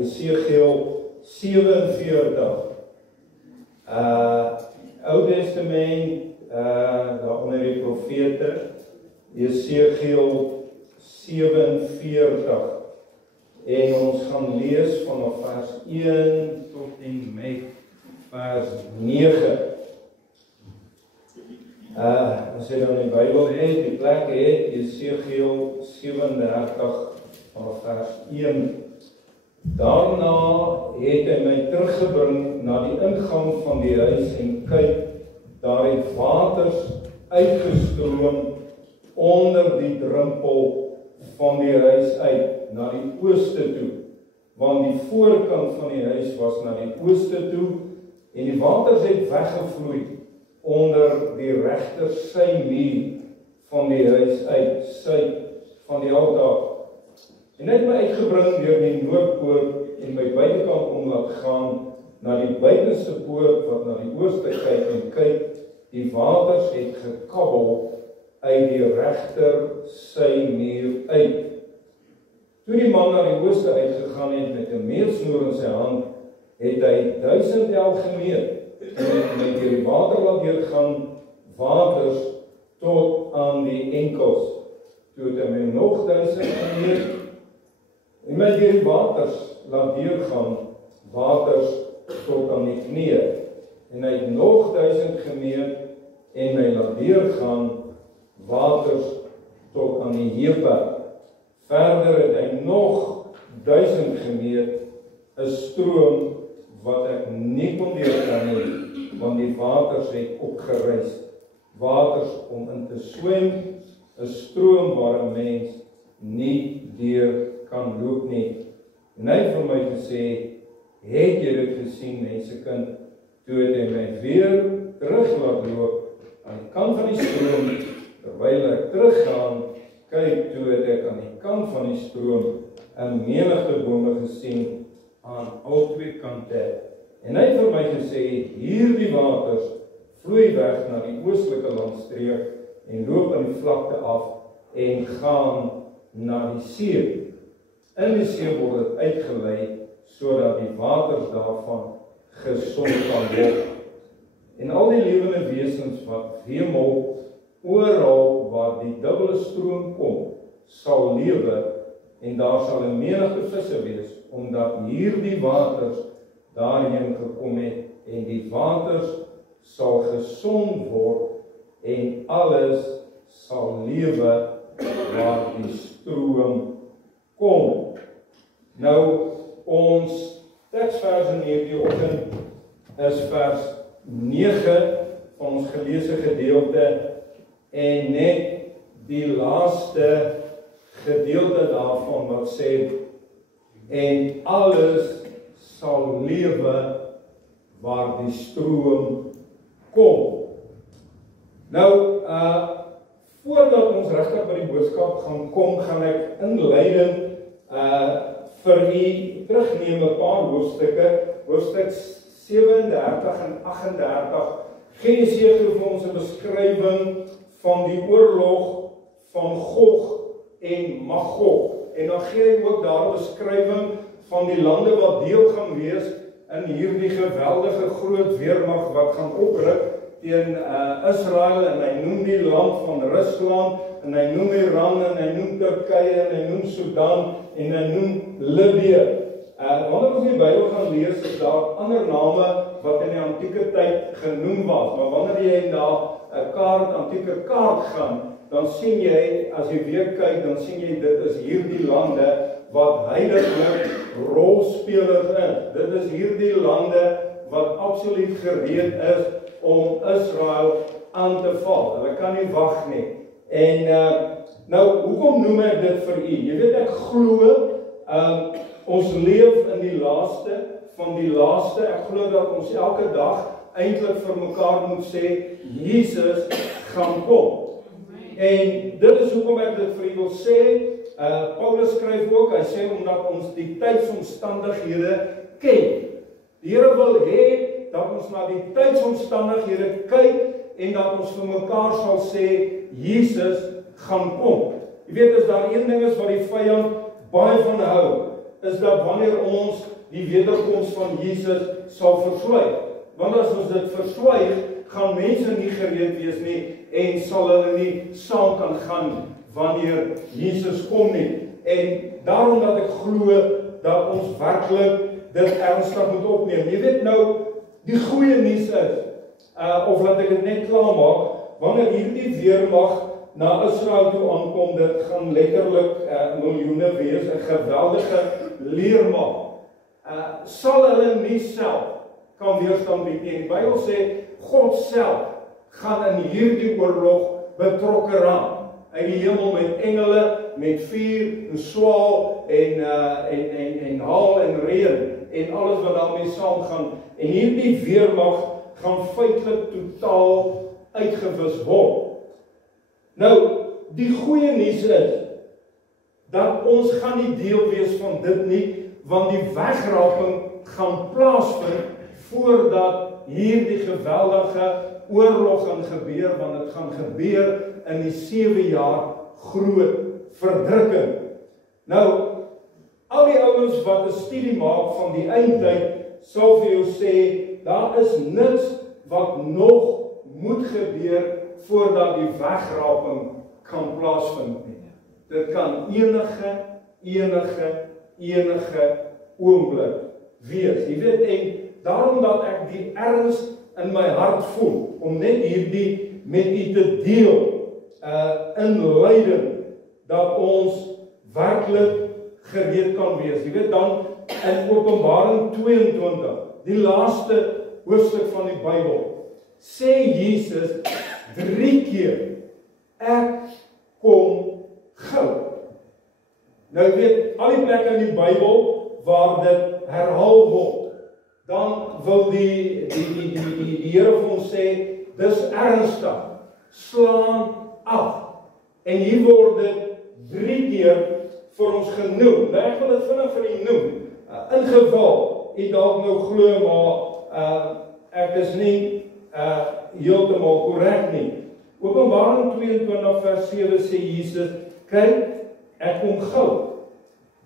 Jesegiel 47. Ou Testament, daar onder die profete, Jesegiel 47. En ons gaan lees vanaf vers 1 tot en met vers 9. As jy dan die Bybel het, die plek het, Jesegiel 37 vanaf vers 1. Daarna het hy my teruggebring na die ingang van die huis en kyk, daar het waters uitgestroom onder die drempel van die huis uit, na die ooste toe, want die voorkant van die huis was na die ooste toe, en die waters het weggevloei onder die regter symuur van die huis uit, suid van die altaar. En hy het my uitgebring deur die noordpoort en my buitekant om laat gaan na die buitenste poort wat na die ooste kyk, en kyk, die waters het gekabbel uit die regter symuur uit. Toe die man na die ooste uitgegaan het met 'n meetsnoer in sy hand, het hy 1000 el gemeet en het my deur die water laat deurgaan, waters tot aan die enkels. Toe het hy my nog 1000 gemeet en my deur die waters laat deurgaan, waters tot aan die knieë. En hy het nog 1000 gemeet en my laat deurgaan, waters tot aan die heupe. Verder het hy nog 1000 gemeet, 'n stroom wat ek nie kon deurgaan nie, want die waters het opgereis. Waters om in te swem, 'n stroom waar 'n mens nie deur kan loop nie. En hy het vir my gesê, het jy dit gesien, mensekind? Toe het hy my weer terug laat loop aan die kant van die stroom, terwyl ek teruggaan, kyk, toe het ek aan die kant van die stroom 'n menigte bome gesien aan al twee kante. En hy het vir my gesê, hierdie waters vloei weg na die oostelike landstreek en loop in die vlakte af en gaan na die see. In die see word dit uitgelei sodat die waters daarvan gesond kan word. En al die lewende wesens wat wemel oral waar die dubbele stroom kom, sal lewe en daar sal 'n menigte visse wees, omdat hierdie waters daarheen gekom het en die waters sal gesond word en alles sal lewe waar die stroom kom. Nou, ons teksvers in hierdie oggend is vers 9 van ons geleesde gedeelte en net die laaste gedeelte daarvan wat sê, en alles sal lewe waar die stroom kom. Nou, voordat ons regtig by die boodskap gaan kom, gaan ek inleiding vir u terugneem 'n paar hoofstukke, hoofstuk 37 en 38, gee Jesegiel vir ons 'n beskrywing van die oorlog van Gog en Magog. En dan gee hy ook daar 'n beskrywing van die lande wat deel gaan wees in hierdie geweldige groot weermag wat gaan opruk teen Israel, en hy noem die land van Rusland, en hy noem Iran, en hy noem Turkye, en hy noem Sudan, en hy noem Libië. Wanneer ons die Bybel gaan lees, is daar ander name wat in die antieke tyd genoem was, maar wanneer jy na 'n antieke kaart gaan, dan sien jy, as jy weer kyk, dan sien jy dit is hierdie lande wat heiliglik rolspelers is. Dit is hierdie lande wat absoluut gereed is om Israel aan te val. Hulle kan nie wag nie. En nou, hoekom noem ek dit vir u? Jy weet, ek glo, ons leef in die laaste van die laaste. Ek glo dat ons elke dag eintlik vir mekaar moet sê, Jesus gaan kom. En dit is hoekom ek dit vir u wil sê. Paulus skryf ook, hy sê, omdat ons die tydsomstandighede ken. Die Here wil hê dat ons na die tydsomstandighede kyk en dat ons vir mekaar sal sê, Jesus gaan kom. Jy weet, as daar een ding is wat die vyand baie van hou, is dat wanneer ons die wederkoms van Jesus sal verswyg. Want as ons dit verswyg, gaan mense nie gereed wees nie en sal hulle nie saam kan gaan wanneer Jesus kom nie. En daarom dat ek glo dat ons werklik dit ernstig moet opneem. Jy weet nou, die goeie nuus is, of laat ek dit net klaar maak, wanneer hierdie weermag na Israel toe aankom, dit gaan letterlik miljoene wees, 'n geweldige leermag. Sal hulle nie self kan weerstand bied nie. Die Bybel sê, God self gaan in hierdie oorlog betrokke raak. Uit die hemel met engele, met vuur en swaal en haal en reën en alles wat daarmee saamgaan. En hierdie weermag gaan feitelik totaal uitgewis word. Nou, die goeie nuus is dat ons gaan nie deel wees van dit nie, want die wegraping gaan plaasvind voordat hierdie geweldige oorlog gaan gebeur, want dit gaan gebeur in die 7 jaar groot verdrukking. Nou, al die ouens wat 'n studie maak van die eindtyd, sal vir jou sê, daar is niks wat nog moet gebeur voordat die wegraping kan plaasvind nie. Dit kan enige oomblik wees. Jy weet, en daarom dat ek die erns in my hart voel, om net hierdie met u te deel, in lyding, dat ons werklik gereed kan wees. Jy weet dan, in Openbaring 22, die laaste hoofstuk van die Bybel, sê Jesus 3 keer, ek kom gou. Nou jy weet, al die plekke in die Bybel waar dit herhaal word, dan wil die Here vir ons sê, dis ernstig, slaan af. En hier word dit 3 keer vir ons genoem. Nou ek wil dit vinnig vir u noem. In geval, u dalk nou glo, maar ek is nie heeltemal korrek nie. Openbaring 22 vers 7 sê Jesus, kyk, ek kom gou.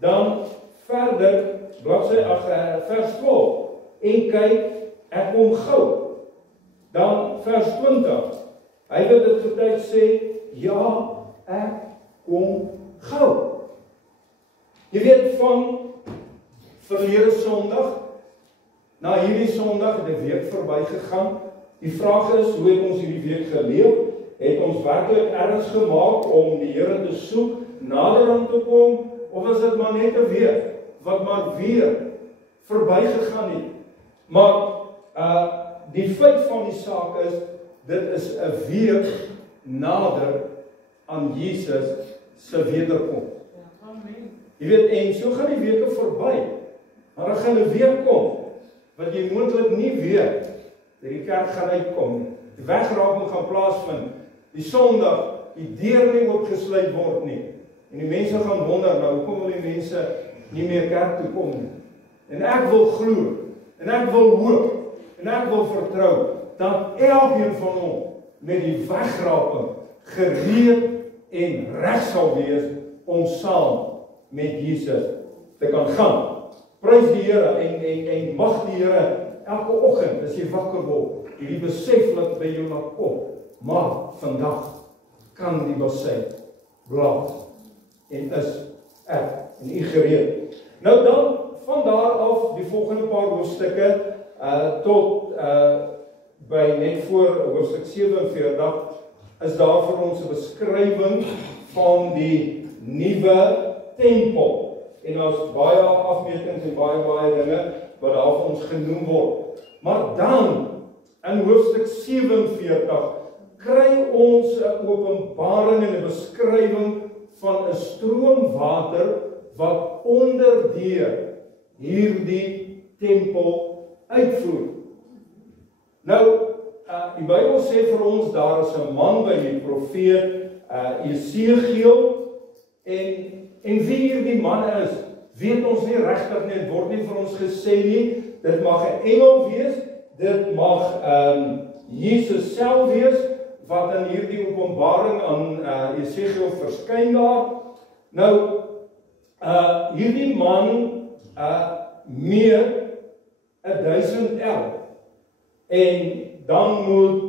Dan verder, vers 12, en kyk, ek kom gou. Dan vers 20, hy wil dit getyd sê, ja, ek kom gou. Jy weet van verlede Sondag, na hierdie Sondag het 'n week verby gegaan. Die vraag is, hoe het ons hierdie week geleef? Het ons werklik erns gemaak om die Here te soek, nader aan te kom, of is dit maar net 'n week wat maar weer verby gegaan het? Maar die feit van die saak is, dit is 'n week nader aan Jesus se wederkoms. Jy weet, en so gaan die weke verby, maar dan gaan 'n week kom, wat jy moontlik nie weet, dat die kerk gaan uitkom, die wegraping gaan plaasvind, die Sondag, die deur nie oopgesluit word nie, en die mense gaan wonder, nou, hoekom wil die mense nie meer kerk toe kom nie? En ek wil glo, en ek wil hoop, en ek wil vertrou, dat elkeen van ons met die wegraping gereed en reg sal wees om saam met Jesus te kan gaan. Prys die Here en mag die Here elke oggend as jy wakker word, hierdie besef laat by jou laat kom. Maar vandag kan die besef blaas en is ek en u gereed. Nou dan van daar af die volgende paar hoofstukke tot by net voor hoofstuk 47 is daar vir ons 'n beskrywing van die nuwe tempel. En daar's baie afmetings en baie dinge wat daar vir ons genoem word. Maar dan in hoofstuk 47 kry ons 'n openbaring en 'n beskrywing van 'n stroom water wat onderdeur hierdie tempel uitvloei. Nou, die Bybel sê vir ons, daar is 'n man by die profeet Jesegiel, en wie hierdie man is, weet ons nie regtig nie, dit word nie vir ons gesê nie, dit mag 'n engel wees, dit mag Jesus self wees, wat in hierdie openbaring aan Jesegiel verskyn daar. Nou, hierdie man meer 1000 el. En dan moet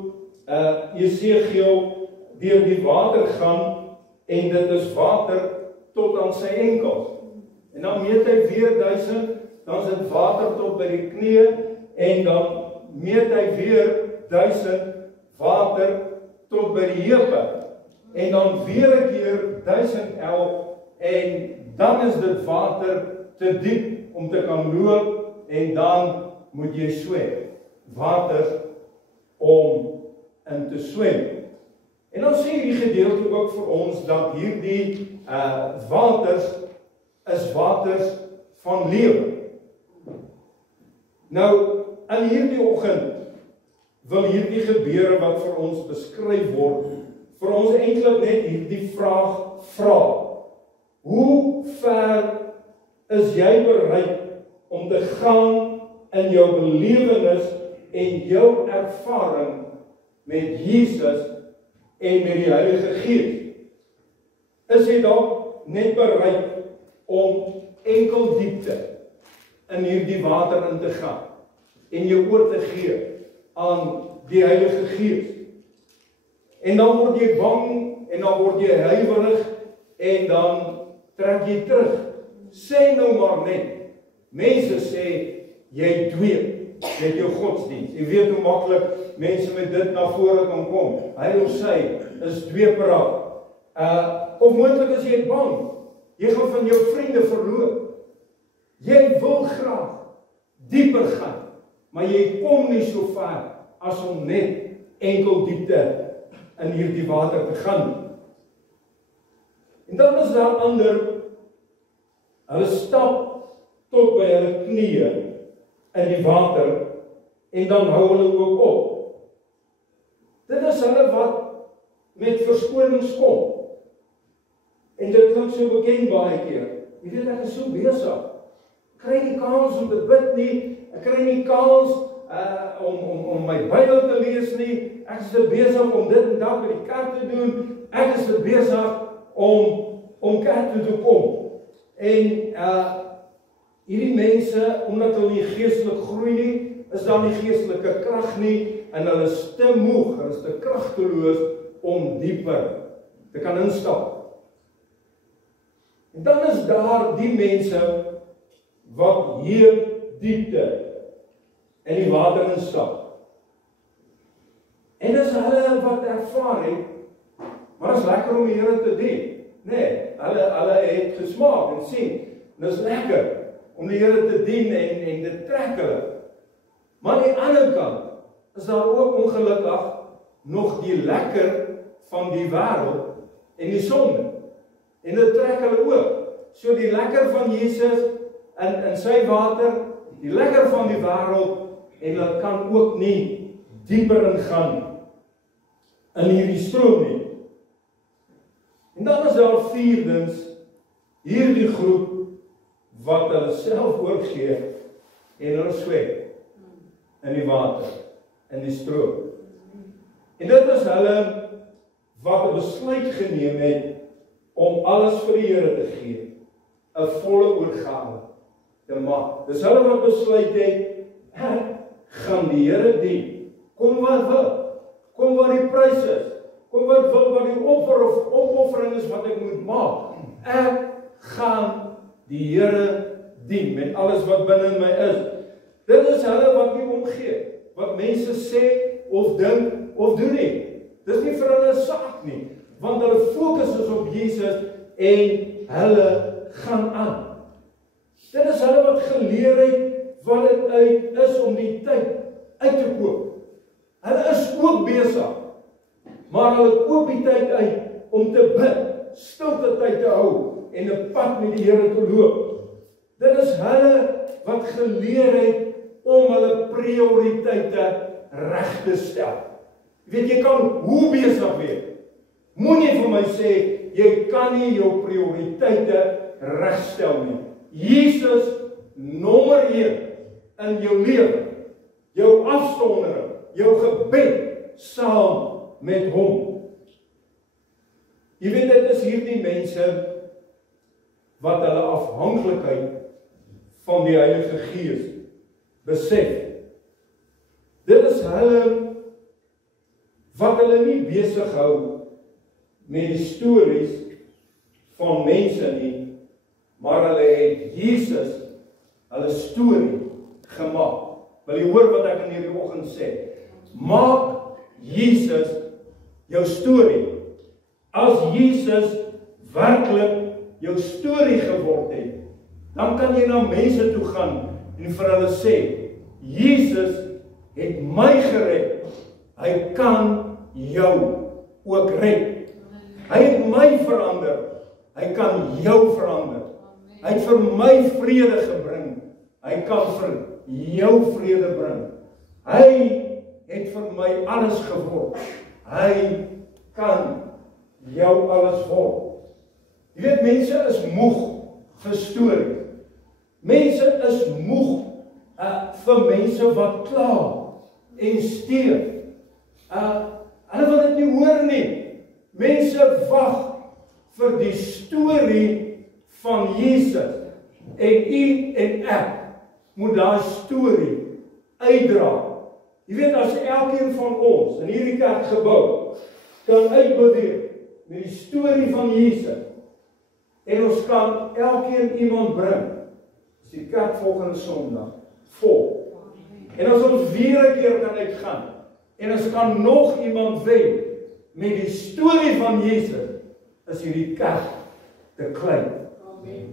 Jesegiel deur die water gaan, en dit is water tot aan sy enkels. En dan meet hy weer 1000, dan is dit water tot by die knie, en dan meet hy weer 1000 water tot by die heupe. En dan weer 'n keer 1000 el, en dan is dit water te diep om te kan loop, en dan moet jy swem. Water om in te swem. En dan sê hierdie gedeelte ook vir ons dat hierdie waters is waters van lewe. Nou, in hierdie oggend wil hierdie gebeure wat vir ons beskryf word, vir ons eintlik net hierdie vraag vra. Hoe ver is jy bereid om te gaan in jou belewenis en jou ervaring met Jesus en met die Heilige Gees? Is jy dalk net bereid om enkel diepte in hierdie water in te gaan en jou oor te gee aan die Heilige Gees? En dan word jy bang, en dan word jy huiwerig, en dan trek jy terug. Sê nou maar net, mense sê, jy dweep met jou godsdienst. Jy weet hoe maklik mense met dit na vore kan kom. Hy of sy is dweeperig. Of moontlik is jy bang. Jy gaan van jou vriende verloor. Jy wil graag dieper gaan, maar jy kom nie so ver as om net enkel diepte in hierdie water te gaan. En dan is daar ander, hulle stap tot by hulle knieë in die water, en dan hou hulle ook op. Dit is hulle wat met verskonings kom. En dit klink so bekend baie keer. Jy weet, ek is so besig. Ek kry nie kans om te bid nie, ek kry nie kans om my Bybel te lees nie, ek is te besig om dit en dat by die kerk te doen, ek is te besig om kerk toe te kom. En hierdie mense, omdat hulle nie geestelik groei nie, is daar nie geestelike krag nie, en hulle is te moeg, hulle is te kragteloos om dieper te kan instap. En dan is daar die mense wat hier diepte in die water instap. En dis hulle wat ervaar het, maar is lekker om die Here te dien. Nee, hulle het gesmaak en sien, dis lekker om die Here te dien en dit trek hulle. Maar aan die ander kant is daar ook ongelukkig nog die lekker van die wêreld en die sonde. En dit trek hulle ook. So die lekker van Jesus in sy water, die lekker van die wêreld, en hulle kan ook nie dieper ingaan in hierdie stroom nie. En dan is daar vierdens hierdie groep wat hulle self oorgee en hulle swem in die water, in die stroom. En dit is hulle wat 'n besluit geneem het om alles vir die Here te gee, 'n volle oorgawe te maak. Dis hulle wat besluit het, ek gaan die Here dien, kom wat wil, kom wat die prys is, kom wat wil, wat die opoffering is wat ek moet maak. Ek gaan die Here dien met alles wat binne in my is. Dit is hulle wat nie omgee, wat mense sê of dink of doen nie. Dis nie vir hulle saak nie, want hulle fokus is op Jesus en hulle gaan aan. Dit is hulle wat geleer het wat dit uit is om die tyd uit te koop. Hulle is ook besig, maar hulle koop die tyd uit om te bid, stilte tyd te hou en 'n pad met die Here te loop. Dit is hulle wat geleer het om hulle prioriteite reg te stel. Weet jy kan hoe besig wees. Moenie vir my sê jy kan nie jou prioriteite regstel nie. Jesus nommer 1 in jou lewe, jou afsondering, jou gebed saam met hom. Jy weet, dit is hierdie mense wat hulle afhanklikheid van die Heilige Gees besef. Dit is hulle wat hulle nie besig hou met die stories van mense nie, maar hulle het Jesus hulle storie gemaak. Wil jy hoor wat ek in hierdie oggend sê? Maak Jesus jou storie. As Jesus werklik jou storie geword het, dan kan jy na mense toe gaan en vir hulle sê, Jesus het my gered, hy kan jou ook red. Hy het my verander, hy kan jou verander. Hy het vir my vrede gebring, hy kan vir jou vrede bring. Hy het vir my alles geword, hy kan jou alles word. Jy weet, mense is moeg vir stories. Mense is moeg vir mense wat kla en steur. Hulle wil dit nie hoor nie. Mense wag vir die storie van Jesus. En u en ek moet daai storie uitdra. Jy weet, as elkeen van ons in hierdie kerkgebou kan uitbeweeg met die storie van Jesus, en ons kan elkeen iemand bring, as die kerk volgende Sondag vol. En as ons weer 'n keer kan uitgaan, en ons kan nog iemand wen met die storie van Jesus, is hierdie kerk te klein.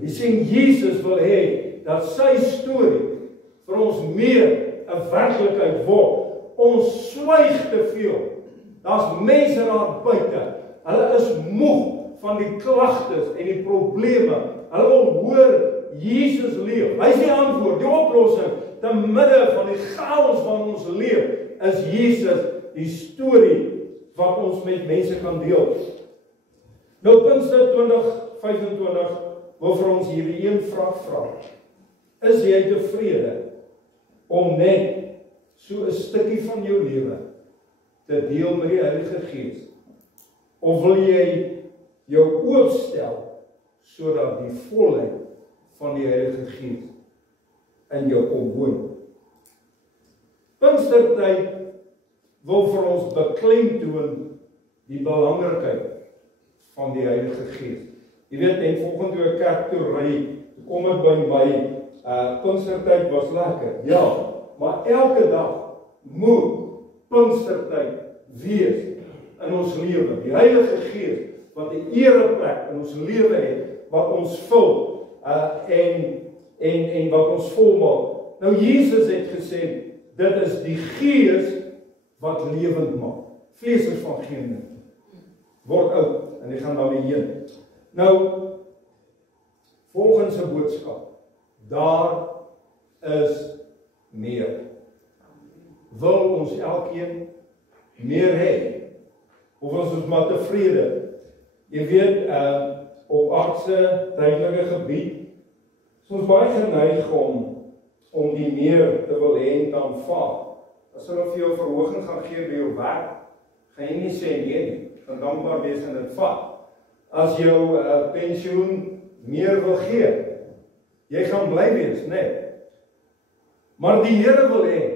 Jy sien, Jesus wil hê dat sy storie vir ons meer 'n werklikheid word. Ons swyg te veel. Daar's mense daar buite. Hulle is moeg van die klagtes en die probleme. Hulle wil hoor Jesus leef. Hy is die antwoord, die oplossing. Te midde van die chaos van ons leef, is Jesus die storie wat ons met mense kan deel. Nou Pinkster 2025 wil vir ons hierdie een vraag vra. Is jy tevrede om net so 'n stukkie van jou lewe te deel met die Heilige Gees? Of wil jy jou oopstel sodat die volheid van die Heilige Gees in jou kom woon? Pinkstertyd wil vir ons beklemtoon die belangrikheid van die Heilige Gees. Jy weet, en volgende toe 'n kerk toe ry, kom ek by my, Pinkstertyd was lekker, ja, maar elke dag moet Pinkstertyd wees in ons lewe. Die Heilige Gees wat 'n ereplek in ons lewe het, wat ons vul en wat ons volmaak. Nou Jesus het gesê, dit is die Gees wat lewend maak. Vlees is van geen nut. Word oud en jy gaan daarmee heen. Nou, volgens 'n boodskap, daar is meer. Wil ons elkeen meer hê? Of is ons maar tevrede? Jy weet, op aardse tydelike gebied, is ons baie geneig om die meer te wil hê en te aanvaar. As hulle vir jou verhoging gaan gee by jou werk, gaan jy nie sê nee nie, gaan dankbaar wees en dit vat. As jou pensioen meer wil gee, jy gaan bly wees, nee. Maar die Here wil hê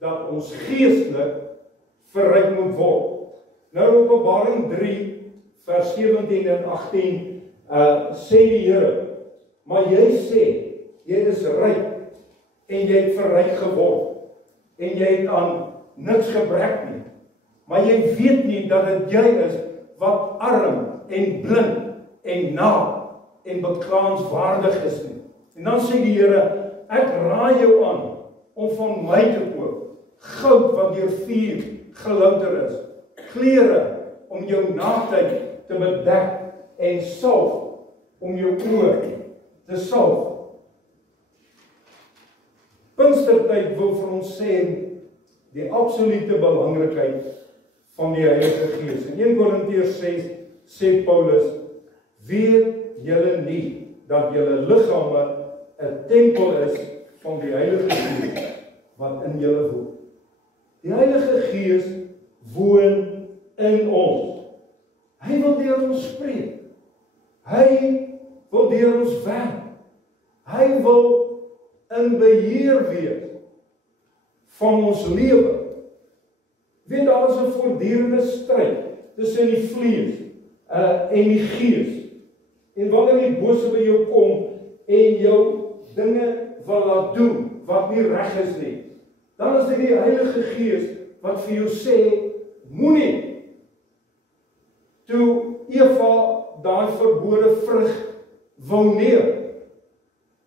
dat ons geestelik verryk moet word. Nou Openbaring 3 vers 17 en 18 sê die Here, maar jy sê, jy is ryk en jy het verryk geword en jy het aan niks gebrek nie. Maar jy weet nie dat dit jy is wat arm en blind en naak en beklaanswaardig is nie. En dan sê die Here, ek raai jou aan om van my te koop, goud wat deur vuur gelouter is, klere om jou naaktheid te bedek en salf om jou oë te salf. Pinkstertyd wil vir ons sê die absolute belangrikheid van die Heilige Gees. In 1 Korintiërs 6 sê Paulus, weet julle nie dat julle liggame 'n tempel is van die Heilige Gees wat in julle woon. Die Heilige Gees woon in ons. Hy wil deur ons spreek. Hy wil deur ons werk. Hy wil in beheer wees van ons lewe. Weet, daar is 'n voortdurende stryd tussen die vlees en die gees. En wanneer die bose by jou kom en jou dinge wil laat doen wat nie reg is nie, dan is dit die Heilige Gees wat vir jou sê, moenie. Toe Eva daai verbode vrug wou neem,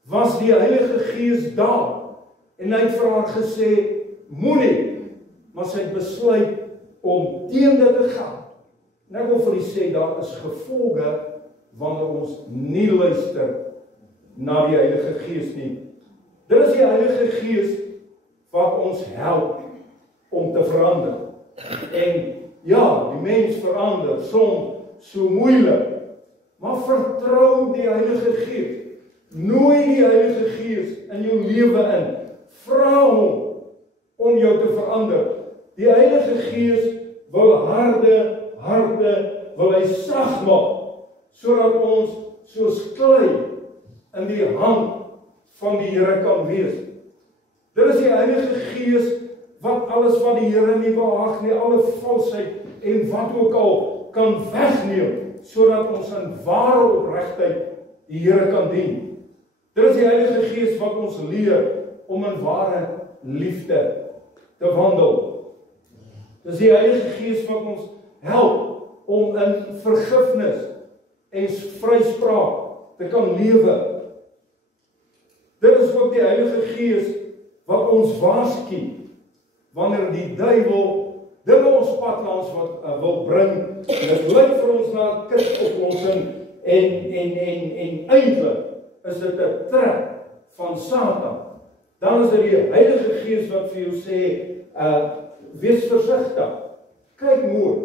was die Heilige Gees daar en hy het vir haar gesê, moenie, maar sy het besluit om teen dit te gaan. En ek wil vir julle sê, daar is gevolge wanneer ons nie luister na die Heilige Gees nie. Dit is die Heilige Gees wat ons help om te verander. En ja, die mens verander soms so moeilik, maar vertrou die Heilige Gees. Nooi die Heilige Gees in jou lewe in. Vra hom om jou te verander. Die Heilige Gees wil harde wil hy sag maak, sodat ons soos klei in die hand van die Here kan wees. Dit is die Heilige Gees wat alles wat die Here nie behaag nie, alle valsheid en wat ook al kan wegneem, sodat ons in ware opregtheid die Here kan dien. Dit is die Heilige Gees wat ons leer om in ware liefde te wandel. Dit is die Heilige Gees wat ons help om in vergifnis en vryspraak te kan lewe. Dit is ook die Heilige Gees wat ons waarsku wanneer die duiwel dinge ons pad langs wat wil bring. Dit lyk vir ons na 'n kitoplossing en eintlik is dit 'n trap van Satan. Dan is dit die Heilige Gees wat vir jou sê, wees versigtig. Kyk mooi.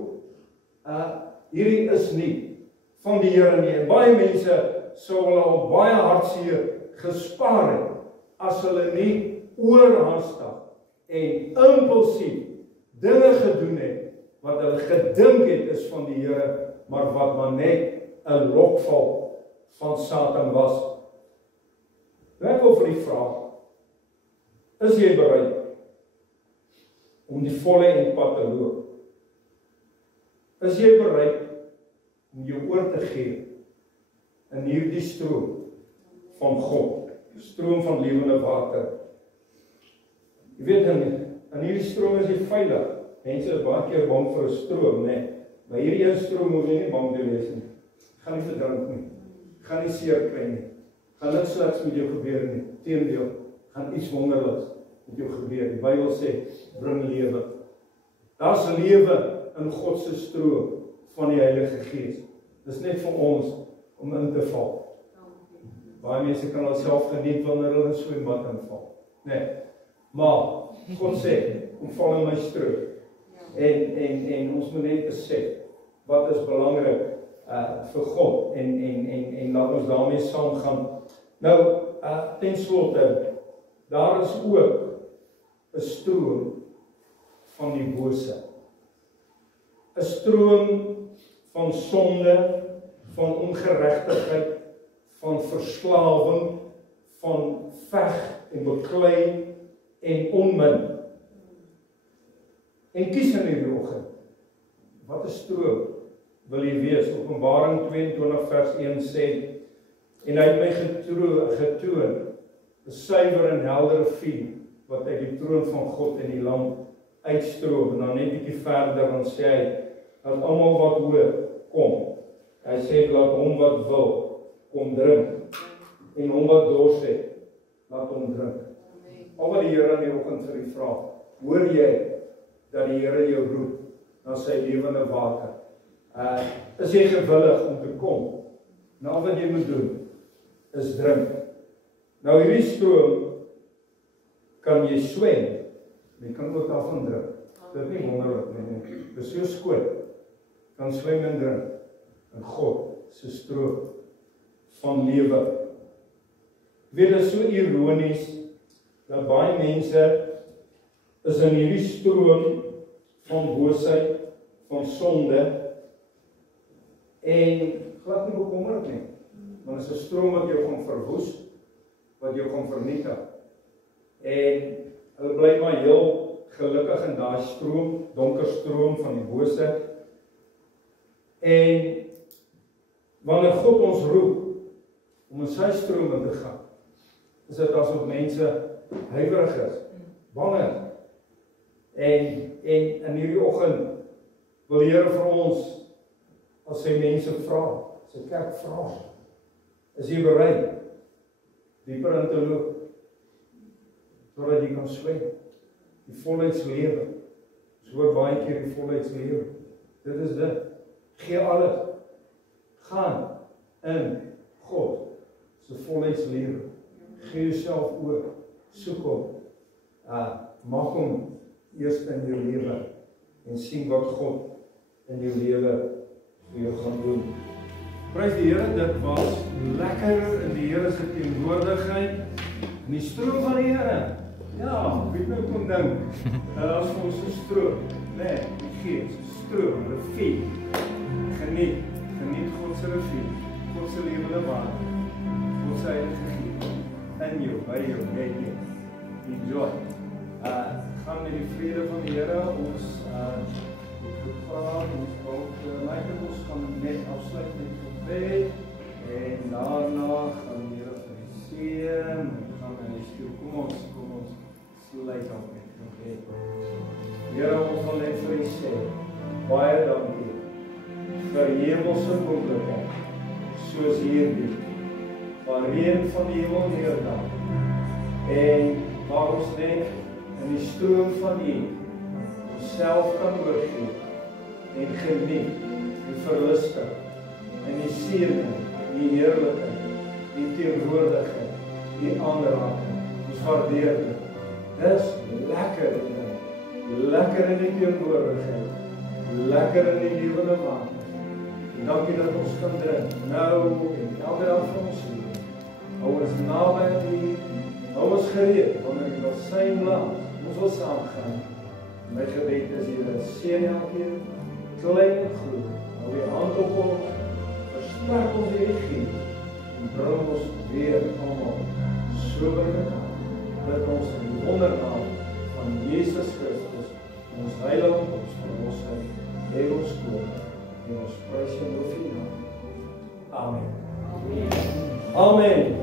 Hierdie is nie van die Here nie. En baie mense sou hulle al baie hartseer gespaar het as hulle nie oorhaastig en impulsief dinge gedoen het wat hulle gedink het is van die Here, maar wat maar net 'n lokval van Satan was. Ek wil vir u vra, is jy bereid om die volle eindpad te loop? Is jy bereid om jou oor te gee in hierdie stroom van God, stroom van lewende water? Jy weet, in hierdie stroom is jy veilig. Mense is baie keer bang vir 'n stroom, né? Maar hierdie een stroom hoef jy nie bang te wees nie. Gaan nie verdrink nie. Gaan nie seer kry nie. Gaan niks slegs met jou gebeur nie. Teendeel, gaan iets wonderliks met jou gebeur. Die Bybel sê, bring lewe. Daar's lewe in God se stroom van die Heilige Gees. Dis net vir ons om in te val. Baie mense kan alself geniet wanneer hulle in swembad inval. Nee. Maar God sê, kom val in my stroom. En ons moet net besef wat is belangrik vir God en laat ons daarmee saamgaan. Nou, ten slotte, daar is ook 'n stroom van die bose. 'n Stroom van sonde, van ongeregtigheid, van verslawing, van veg en beklei en onmin. En kies in die oggend, wat 'n stroom wil jy wees? Openbaring 22 vers 1 sê, en hy het my getoon, 'n suiwer en helder rivier, wat uit die troon van God en die Lam uitstroom. En dan net bietjie verder, dan sê hy, dat almal wat hoor, kom. Hy sê, laat hom wat wil, kom drink. En hom wat dors het, laat hom drink. Al wat die Here in die oggend vir u vra, hoor jy dat die Here jou roep na sy lewende water? Is jy gewillig om te kom? Nou wat jy moet doen, is drink. Nou hierdie stroom kan jy swem, jy kan ook daarvan drink. Dit is nie wonderlik nie. Dit is so skoon. Kan swem en drink in God se stroom van lewe. Weet, dit is so ironies dat baie mense is in hierdie stroom van boosheid, van sonde en glad nie bekommerd nie. Want dit is 'n stroom wat jou gaan verwoes, wat jou gaan vernietig. En hulle bly maar heel gelukkig in daai stroom, donker stroom van die bose. En wanneer God ons roep om in sy stroom te gaan, is dit asof mense huiwerig is, bang is. En in hierdie oggend wil die Here vir ons, as sy mense vra, sy kerk vra, is jy bereid dieper in te loop, sodat jy kan swem, die volheidslewe. Ons hoor baie keer die volheidslewe. Dit is dit. Gee alles. Gaan in God se volheidslewe. Gee jouself oor. Soek hom. Maak hom eers in jou lewe en sien wat God in jou lewe vir jou gaan doen. Prys die Here, dit was lekker in die Here se teenwoordigheid, in die stroom van die Here. Ja, wie nou kon dink, dat is vir ons 'n stroom, nee, die Gees, stroom, rivier. Geniet God se rivier, God se lewende water, God se Heilige Gees, in jou, by jou, met jou. Enjoy. Gaan met die vrede van die Here, ons gepraat, ons ons gaan net afsluit met gebed, en daarna gaan die Here vir die seën, gaan in die stoel, kom ons sluit af met gebed. Here, ons wil net vir u sê, baie dankie, vir hemelse moontlikheid, soos hierdie, waar reën van die hemel neerdal, en waar ons net in die stroom van u, onsself kan oorgee, en geniet, en verlustig, en die seëning, die heerlikheid, die teenwoordigheid, die aanraking, ons waardeer dit. Dis lekker in die teenwoordigheid, lekker in die lewende water. En dankie dat ons kan drink, nou en elke dag van ons lewe. Hou ons naby aan u, hou ons gereed, wanneer u wil sy laat, ons wil saamgaan. My gebed is hier, seën elkeen, klein en groot, hou die hand op ons, versterk ons in die Gees, en bring ons weer allemaal so by mekaar, dat ons in die wondernaam van Jesus Christus, ons Heiland, ons Verlosser, en ons Koning, en ons prys en loof u naam. Amen. Amen.